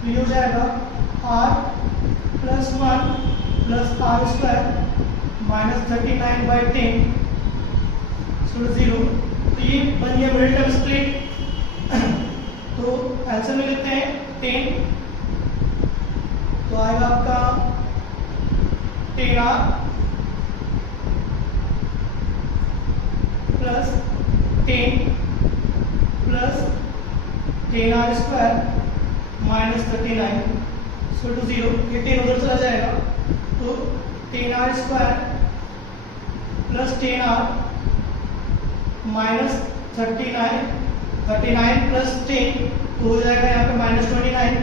तो ये हो जाएगा r plus 1 plus r² minus 39/10 इसको 0। तो ये बन गया मिडिल टर्म स्प्लिट। तो आंसर में लेते हैं 10, तो आएगा आपका 10r plus 10 plus 10r² minus 39 इसको टू 0। ये 10 उधर चला जाएगा, तो 10r² plus 10r minus 39 plus 10, तो हो जाएगा यहाँ पे -29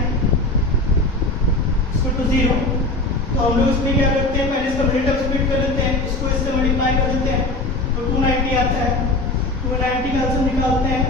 इसको टू 0। तो हम लोग इसमें क्या करते हैं, पहले इसका मिडिल टर्म स्प्लिट कर लेते हैं, इसको इससे मल्टीप्लाई कर देते हैं, तो 290 आता है। 290 का आंसर निकालते हैं,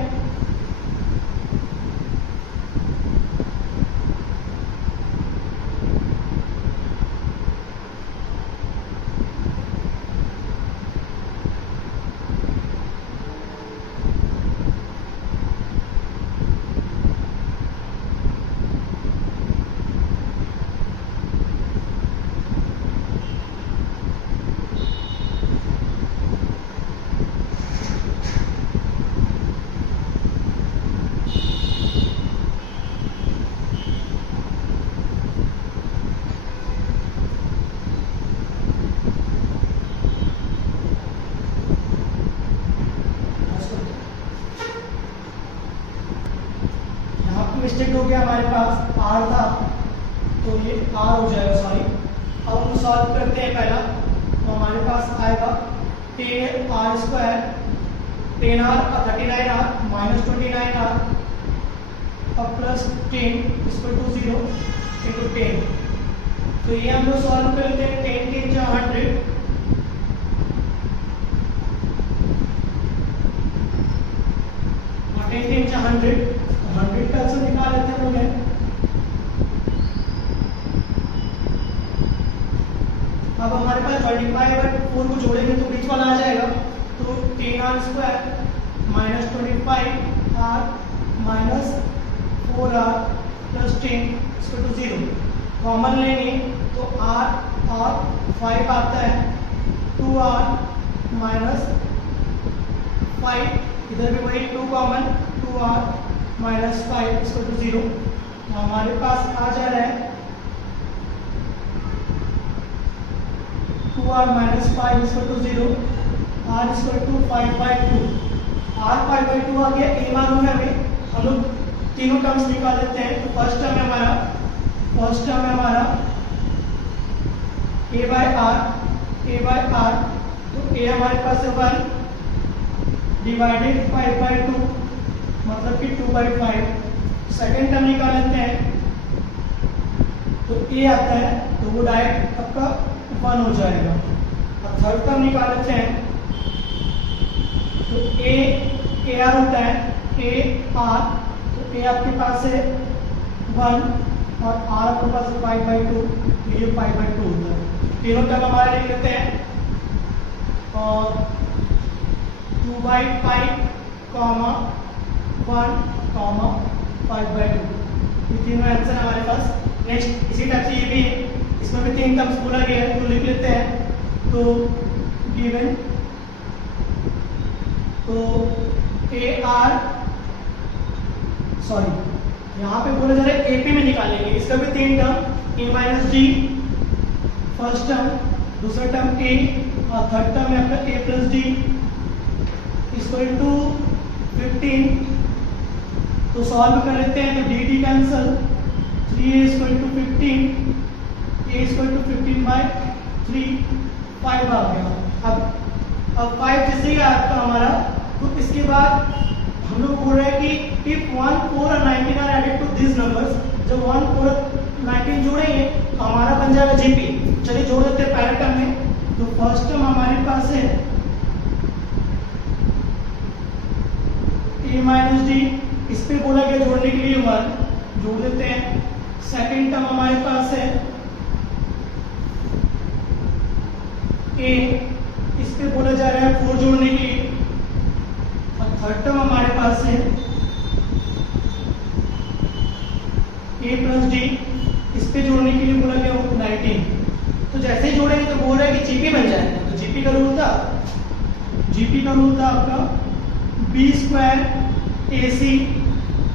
मिस्टेक हो गया, हमारे पास r था, तो ये r हो जाएगा, सॉरी। अब हम सॉल्व करते हैं पहला, तो हमारे पास आएगा 10r² 10r 39r minus 29r अब प्लस 10 इसको टू 0 इंटू 10। तो ये हम लोग सॉल्व कर लेते हैं, 10 के 100 और 10 के 100, 100 का आंसर निकाल लेते हैं हम लोग। अब हमारे पास 25/4 को जोड़ेंगे तो बीच वाला आ जाएगा, तो 10r² minus 25r minus 4r plus 10 इसको टू 0। कॉमन लेंगे तो r और 5 आता है, 2r माइनस 5, इधर भी वही 2 कॉमन, 2r माइनस 5 इसको टू 0। तो हमारे पास आ जा रहा है 2r माइनस 5 इसको टू 0, r इसको टू 5/2, r 5/2 आ गया। a मालूम है हमें, हम लोग तीनों टर्म्स निकाल लेते हैं। तो फर्स्ट टर्म है हमारा a बाय आर, तो a हमारे पास है 1 डिवाइडेड 5/2 मतलब कि 2/5। सेकेंड टर्म निकाल लेते हैं तो a आता है तो वो डायरेक्ट आपका 1 हो जाएगा। अब थर्ड टर्म निकाल लेते हैं तो a आर होता है a आर, तो a आपके पास है 1 और r आपके पास है 5/2, तो ये 5/2 होता है। तीनों टर्म हमारे लिख लेते हैं और 2/5, 1, 5/2, ये तीनों आंसर हमारे पास। नेक्स्ट इसी टाइप से ये भी है, इसमें भी 3 टर्म्स बोला गया है तो लिख लेते हैं। तो गिवन तो ए आर सॉरी यहाँ पे बोला जा रहा है एपी में निकालेंगे, इसका भी 3 term A minus G first term, दूसरा टर्म ए और थर्ड टर्म है आपका A plus D equal to 15। तो सॉल्व कर लेते हैं तो D D cancel, 3a equal to 15, a equal to 15/3, 5 आ गया। अब 5 जैसे ही आपका हमारा, तो इसके बाद हम लोग बोल रहे हैं कि if 1, 4 और 19 are added to these numbers, जब 1, 4 और 19 जोड़ेंगे तो हमारा बन जाएगा जीपी। चलिए जोड़ देते हैं पहले टर्म में। तो फर्स्ट टर्म हमारे पास है a माइनस डी, इस पे बोला गया जोड़ने के लिए 1, जोड़ देते हैं। सेकेंड टर्म हमारे पास है a, इस पे बोला जा रहा है 4 जोड़ने के लिए। और थर्ड टर्म हमारे पास है a प्लस डी, इस पे जोड़ने के लिए बोला गया 19। तो जैसे ही जोड़ेंगे तो बोल रहा है कि जीपी बन जाएगा। तो जीपी का रूल था आपका b² AC,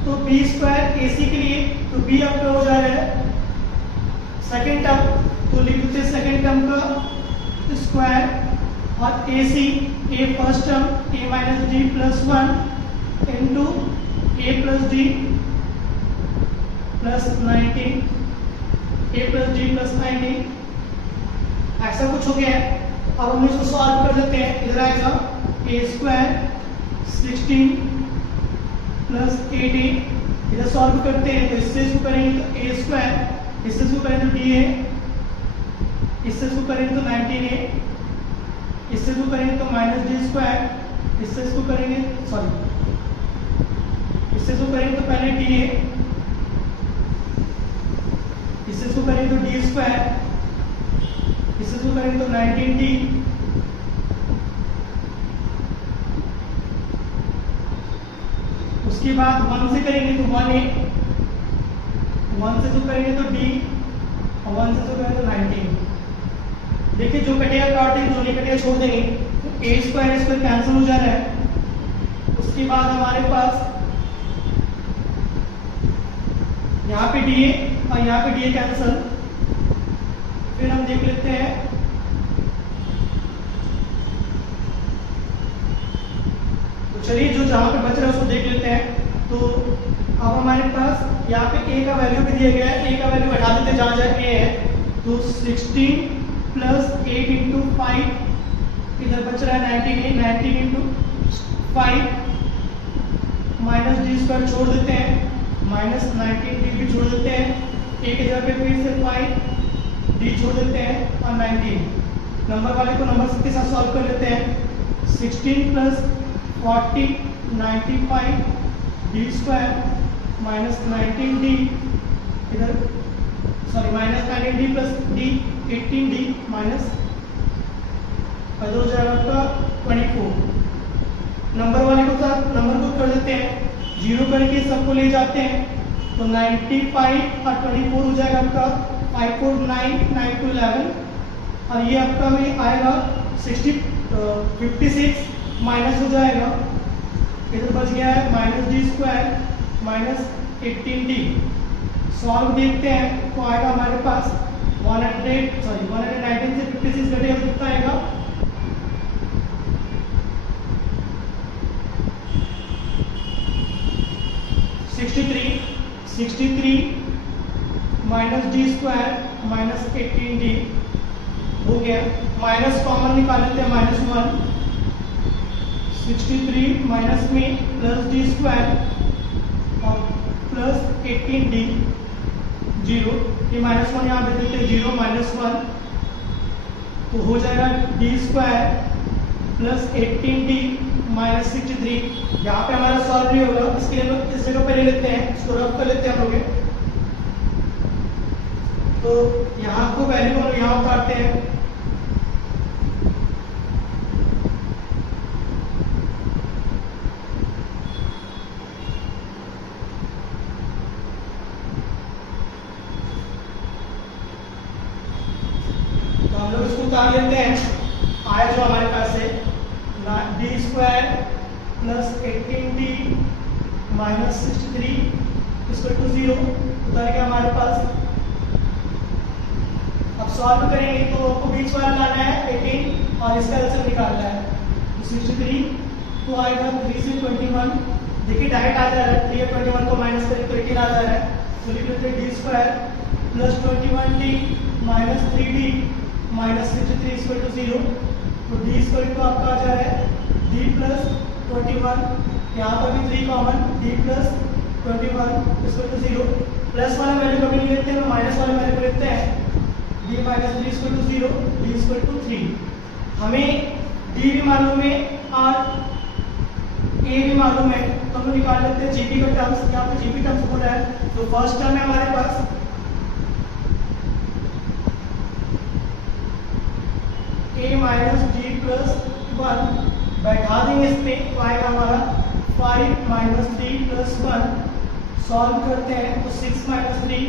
तो b² AC के लिए तो b आपका हो जा रहा है सेकेंड टर्म, तो लिख देते हैं सेकेंड टर्म का स्क्वायर और AC a first term a minus D plus 1 into a plus D plus 19, a plus D plus 19, ऐसा कुछ हो गया है। अब हम इसको सॉल्व कर देते हैं। इधर आएगा a² 16 प्लस 18, इधर सॉल्व करते हैं तो इससे इसको करेंगे तो a², इससे इसको करेंगे तो dA, इससे इसको करेंगे तो 19a, इससे इसको करेंगे तो माइनस d², इससे इसको करेंगे इससे इसको करेंगे तो पहले dA, इससे इसको करेंगे तो d², इससे इसको करेंगे तो 19d, उसके बाद 1 से करेंगे तो 1a, 1 से जो करेंगे तो d और 1 से जो करेंगे तो 19। देखिए जो कटेगा काट देंगे, जो नहीं कटेगा छोड़ देंगे। तो a² कैंसिल हो जा रहा है। उसके बाद हमारे पास यहाँ पे dA और यहाँ पे dA कैंसिल। फिर हम देख लेते हैं तो चलिए जो जहाँ पे बच रहा है उसको देख लेते हैं। तो अब हमारे पास यहाँ पे a का वैल्यू भी दिया गया है, a का वैल्यू हटा देते हैं जहाँ जहाँ a है। तो 16 प्लस 8 इंटू 5, इधर बच रहा है 19 इंटू 5 माइनस d² छोड़ देते हैं, माइनस 19d भी छोड़ देते हैं, a की जगह पे फिर से 5 d छोड़ देते हैं और 19। नंबर वाले को नंबर के साथ सॉल्व कर लेते हैं। 16 प्लस 40 95 d² माइनस 19d, इधर minus 19d plus d 18d minus इधर हो जाएगा आपका 24। नंबर वाले को साथ नंबर को कर देते हैं, 0 करके सबको ले जाते हैं तो 95 और 24 हो जाएगा आपका 5 4 9 9 2 11 और ये आपका भी आएगा 56 माइनस हो जाएगा, इधर बच गया है minus d² minus 18d। Solve देखते हैं तो आएगा हमारे पास 119 से 56 घटेगा तो कितना आएगा 76 63 minus D square minus 18d हो गया। माइनस कॉमन निकाल लेते हैं, -1 63 माइनस में प्लस डी स्क्वायर और प्लस 18d 0, ये -1 यहाँ पे देते हैं 0 -1 तो हो जाएगा D square plus 18d minus 63। यहाँ पे हमारा सॉल्व नहीं होगा, इसके लिए हम इस जगह पे ले लेते हैं, इसको रफ कर लेते हैं हम लोग। तो यहाँ को वैल्यू हम लोग यहाँ उतारते हैं, तो हम लोग इसको उतार लेते हैं। आया जो हमारे पास है D square plus 18d minus 63 इसको टू 0 उतार के हमारे पास। अब सॉल्व करेंगे तो आपको बीच वाला लाना है 18 और इसका आंसर निकालना है। तो 63 तो आएगा 3 से 21, देखिए डायरेक्ट आ जा रहा है, 3 और 21 को माइनस करें तो 18 आ जा रहा है। तो लिख लेते हैं D square plus 21d minus 3d minus 63 equal to 0। तो डी इक्वल टू आपका आ जा रहा है डी प्लस 21, यहाँ पर भी 3 common, D plus 21 equal to 0। Plus वाला वैल्यू कभी नहीं लेते हैं, माइनस वाला वैल्यू को लेते हैं। D minus 3 equal to 0, D equal to 3। हमें डी भी मालूम है और ए भी मालूम है, तो हम निकाल लेते हैं जीपी का टर्म्स। यहाँ पे जीपी टर्म्स बोला है, तो फर्स्ट टर्म है हमारे पास a माइनस डी प्लस 1, बैठा देंगे इस पे, तो आएगा हमारा 5 माइनस 3 प्लस 1। सॉल्व करते हैं तो 6 माइनस 3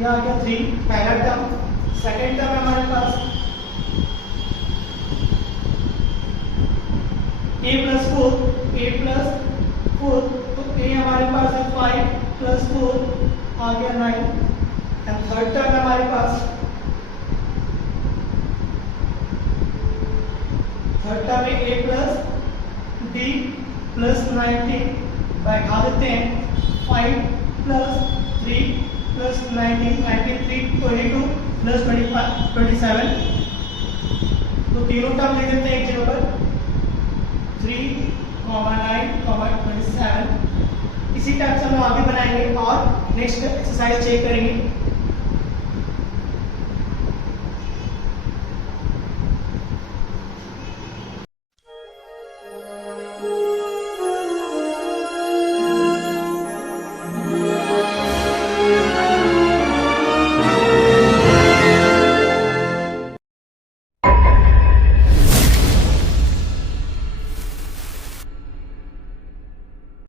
यह आ गया 3, पहला टर्म। सेकेंड टर्म है हमारे पास a प्लस 4, तो a हमारे पास है 5 प्लस 4 आ गया 9। एंड थर्ड टर्म है हमारे पास थर्ड टर्म है a प्लस डी प्लस 19, बैठा देते हैं 5 प्लस 3 प्लस 19, 93 22 प्लस 25 27। तो तीनों टर्म लिख देते हैं एक जगह पर 3, 9, 27। इसी टाइप से हम आगे बनाएंगे और नेक्स्ट एक्सरसाइज चेक करेंगे।